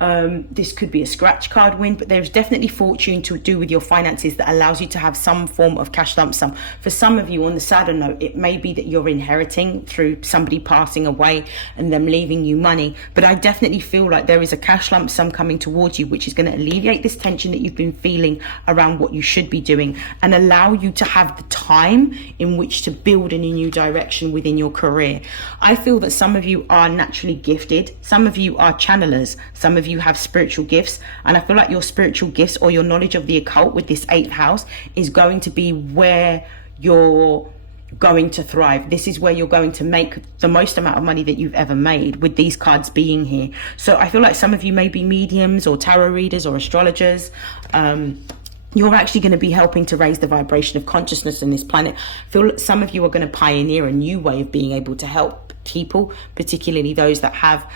This could be a scratch card win, but there's definitely fortune to do with your finances that allows you to have some form of cash lump sum. For some of you, on the sadder note, it may be that you're inheriting through somebody passing away and them leaving you money. But I definitely feel like there is a cash lump sum coming towards you, which is going to alleviate this tension that you've been feeling around what you should be doing and allow you to have the time in which to build in a new direction within your career. I feel that some of you are naturally gifted. Some of you are channelers. Some of you have spiritual gifts, and I feel like your spiritual gifts or your knowledge of the occult with this 8th house is going to be where you're going to thrive. This is where you're going to make the most amount of money that you've ever made, with these cards being here. So I feel like some of you may be mediums or tarot readers or astrologers. You're actually going to be helping to raise the vibration of consciousness in this planet. I feel like some of you are going to pioneer a new way of being able to help people, particularly those that have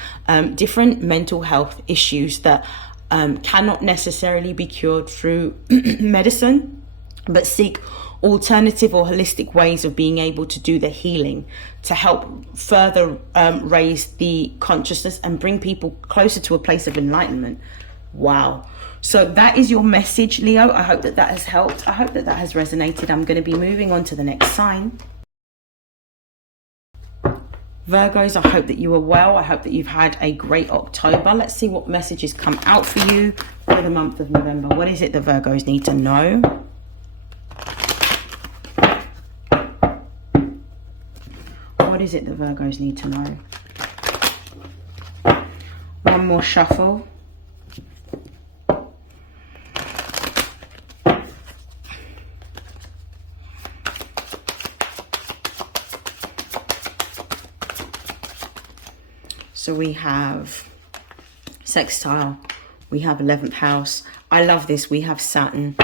different mental health issues that cannot necessarily be cured through medicine, but seek alternative or holistic ways of being able to do the healing to help further raise the consciousness and bring people closer to a place of enlightenment. Wow. So that is your message, Leo. I hope that that has helped. I hope that that has resonated. I'm going to be moving on to the next sign. Virgos, I hope that you are well. I hope that you've had a great October. Let's see what messages come out for you for the month of November. What is it the Virgos need to know? What is it the Virgos need to know? One more shuffle. So we have sextile, we have 11th house. I love this. We have Saturn.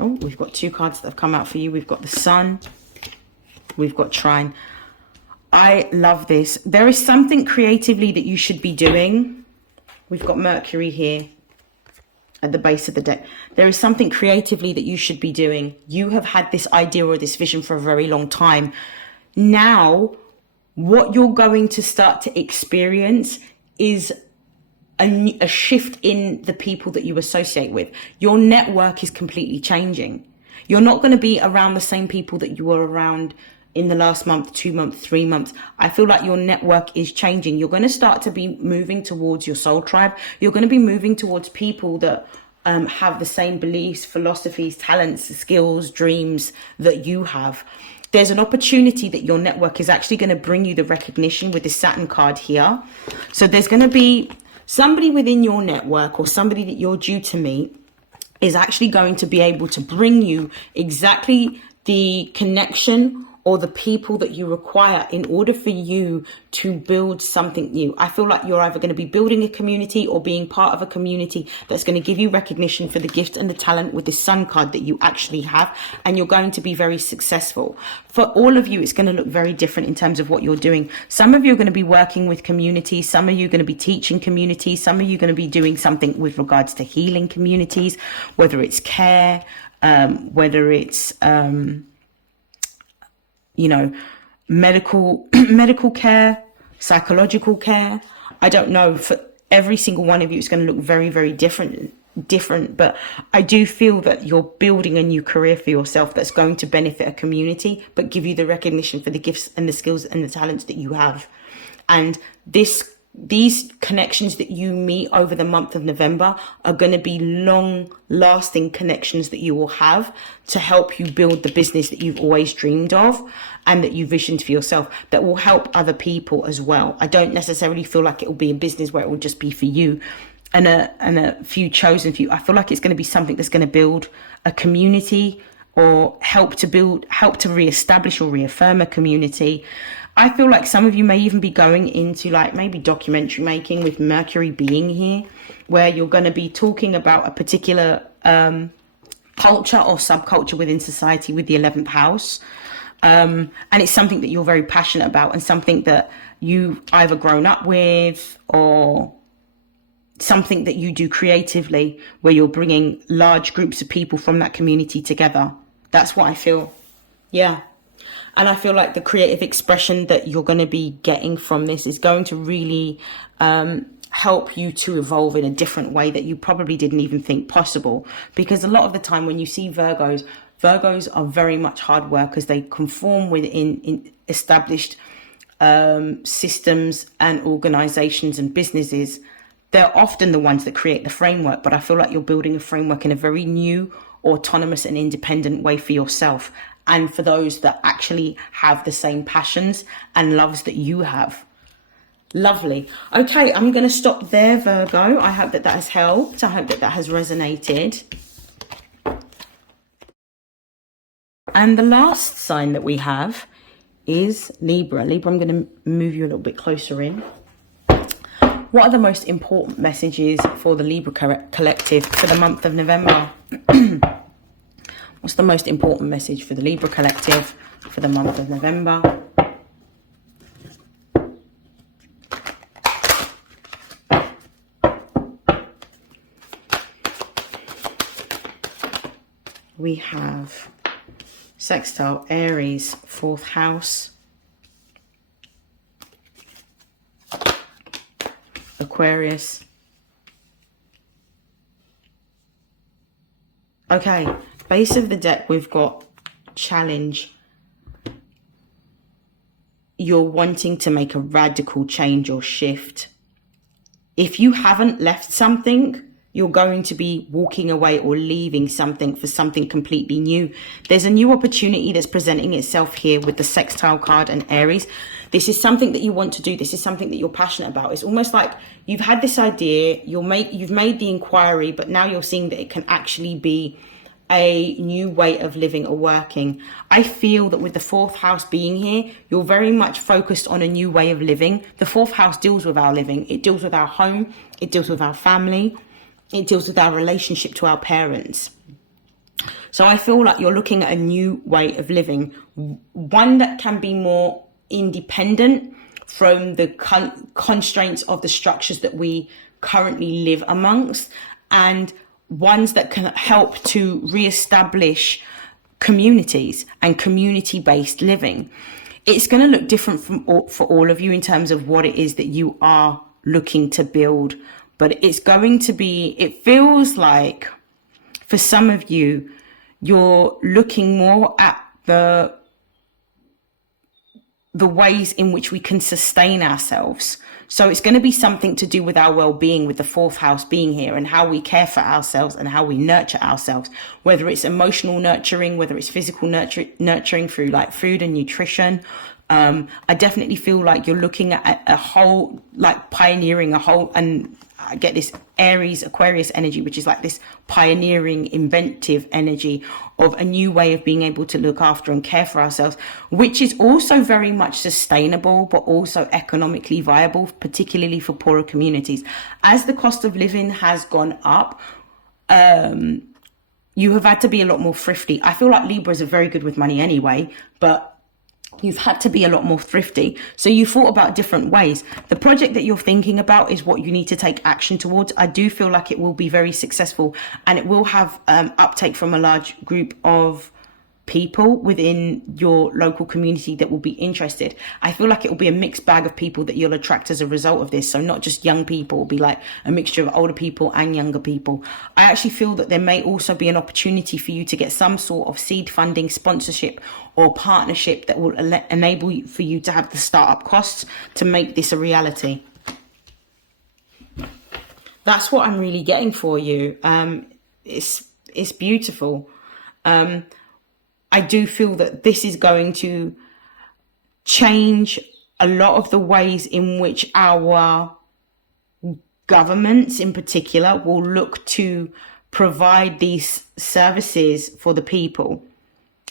Oh, we've got 2 cards that have come out for you. We've got the Sun, we've got Trine. I love this. There is something creatively that you should be doing. We've got Mercury here at the base of the deck. There is something creatively that you should be doing. You have had this idea or this vision for a very long time. Now, what you're going to start to experience is a shift in the people that you associate with. Your network is completely changing. You're not going to be around the same people that you were around in the last month, 2 months, 3 months. I feel like your network is changing. You're going to start to be moving towards your soul tribe. You're going to be moving towards people that have the same beliefs, philosophies, talents, skills, dreams that you have. There's an opportunity that your network is actually going to bring you the recognition with this Saturn card here. So there's going to be somebody within your network or somebody that you're due to meet is actually going to be able to bring you exactly the connection or the people that you require in order for you to build something new. I feel like you're either going to be building a community or being part of a community that's going to give you recognition for the gift and the talent with the Sun card that you actually have, and you're going to be very successful. For all of you, it's going to look very different in terms of what you're doing. Some of you are going to be working with communities, some of you are going to be teaching communities, some of you are going to be doing something with regards to healing communities, whether it's care, whether it's you know, medical care, psychological care. I don't know. For every single one of you, it's going to look very, very different. But I do feel that you're building a new career for yourself that's going to benefit a community, but give you the recognition for the gifts and the skills and the talents that you have. And these connections that you meet over the month of November are going to be long-lasting connections that you will have to help you build the business that you've always dreamed of and that you visioned for yourself, that will help other people as well. I don't necessarily feel like it will be a business where it will just be for you and a few chosen few. I feel like it's going to be something that's going to build a community or help to reestablish or reaffirm a community. I feel like some of you may even be going into like maybe documentary making with Mercury being here, where you're going to be talking about a particular culture or subculture within society with the 11th house. And it's something that you're very passionate about and something that you've either grown up with or something that you do creatively, where you're bringing large groups of people from that community together. That's what I feel. Yeah. And I feel like the creative expression that you're going to be getting from this is going to really help you to evolve in a different way that you probably didn't even think possible. Because a lot of the time when you see Virgos are very much hard workers. They conform within established systems and organizations and businesses. They're often the ones that create the framework, but I feel like you're building a framework in a very new, autonomous and independent way for yourself, and for those that actually have the same passions and loves that you have. Lovely. Okay, I'm going to stop there, Virgo. I hope that has helped. I hope that has resonated. And the last sign that we have is Libra. Libra, I'm going to move you a little bit closer in. What are the most important messages for the Libra collective for the month of November? What's the most important message for the Libra collective for the month of November? We have sextile Aries, 4th house. Aquarius. Okay, base of the deck, we've got challenge. You're wanting to make a radical change or shift. If you haven't left something, you're going to be walking away or leaving something for something completely new. There's a new opportunity that's presenting itself here with the sextile card and Aries. This is something that you want to do. This is something that you're passionate about. It's almost like you've had this idea, you've made the inquiry, but now you're seeing that it can actually be a new way of living or working. I feel that with the 4th house being here, you're very much focused on a new way of living. The 4th house deals with our living. It deals with our home. It deals with our family. It deals with our relationship to our parents. So I feel like you're looking at a new way of living, one that can be more independent from the constraints of the structures that we currently live amongst, and ones that can help to reestablish communities and community-based living. It's going to look different for all of you in terms of what it is that you are looking to build, but it's going to be, it feels like for some of you, you're looking more at the ways in which we can sustain ourselves. So it's going to be something to do with our well-being, with the 4th house being here, and how we care for ourselves and how we nurture ourselves, whether it's emotional nurturing, whether it's physical nurturing through like food and nutrition. I definitely feel like you're looking at a whole, like pioneering a whole, and I get this Aries Aquarius energy, which is like this pioneering, inventive energy of a new way of being able to look after and care for ourselves, which is also very much sustainable, but also economically viable, particularly for poorer communities. As the cost of living has gone up, you have had to be a lot more thrifty. I feel like Libras are very good with money anyway, but you've had to be a lot more thrifty. So you thought about different ways. The project that you're thinking about is what you need to take action towards. I do feel like it will be very successful, and it will have uptake from a large group of people within your local community that will be interested. I feel like it will be a mixed bag of people that you'll attract as a result of this. So not just young people, it'll be like a mixture of older people and younger people. I actually feel that there may also be an opportunity for you to get some sort of seed funding, sponsorship or partnership that will enable you, for you to have the startup costs to make this a reality. That's what I'm really getting for you. It's beautiful. I do feel that this is going to change a lot of the ways in which our governments in particular will look to provide these services for the people.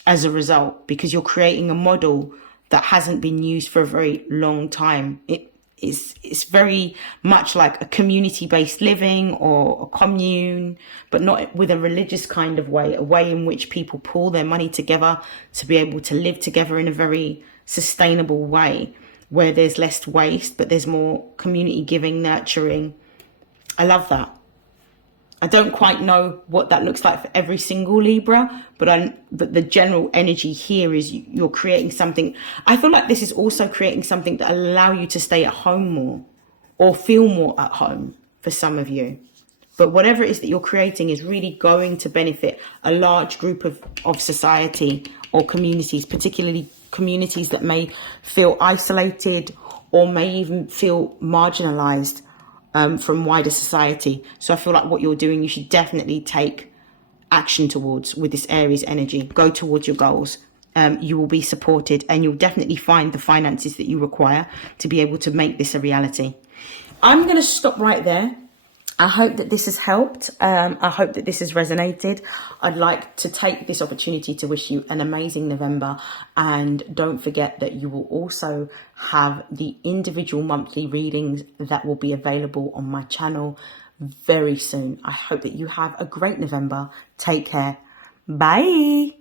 as a result, because you're creating a model that hasn't been used for a very long time. It's very much like a community-based living or a commune, but not with a religious kind of way, a way in which people pool their money together to be able to live together in a very sustainable way, where there's less waste, but there's more community giving, nurturing. I love that. I don't quite know what that looks like for every single Libra, but the general energy here is you're creating something. I feel like this is also creating something that allow you to stay at home more or feel more at home for some of you. But whatever it is that you're creating is really going to benefit a large group of society or communities, particularly communities that may feel isolated or may even feel marginalized from wider society. So I feel like what you're doing, you should definitely take action towards with this Aries energy. Go towards your goals. You will be supported, and you'll definitely find the finances that you require to be able to make this a reality. I'm going to stop right there. I hope that this has helped. I hope that this has resonated. I'd like to take this opportunity to wish you an amazing November. And don't forget that you will also have the individual monthly readings that will be available on my channel very soon. I hope that you have a great November. Take care. Bye.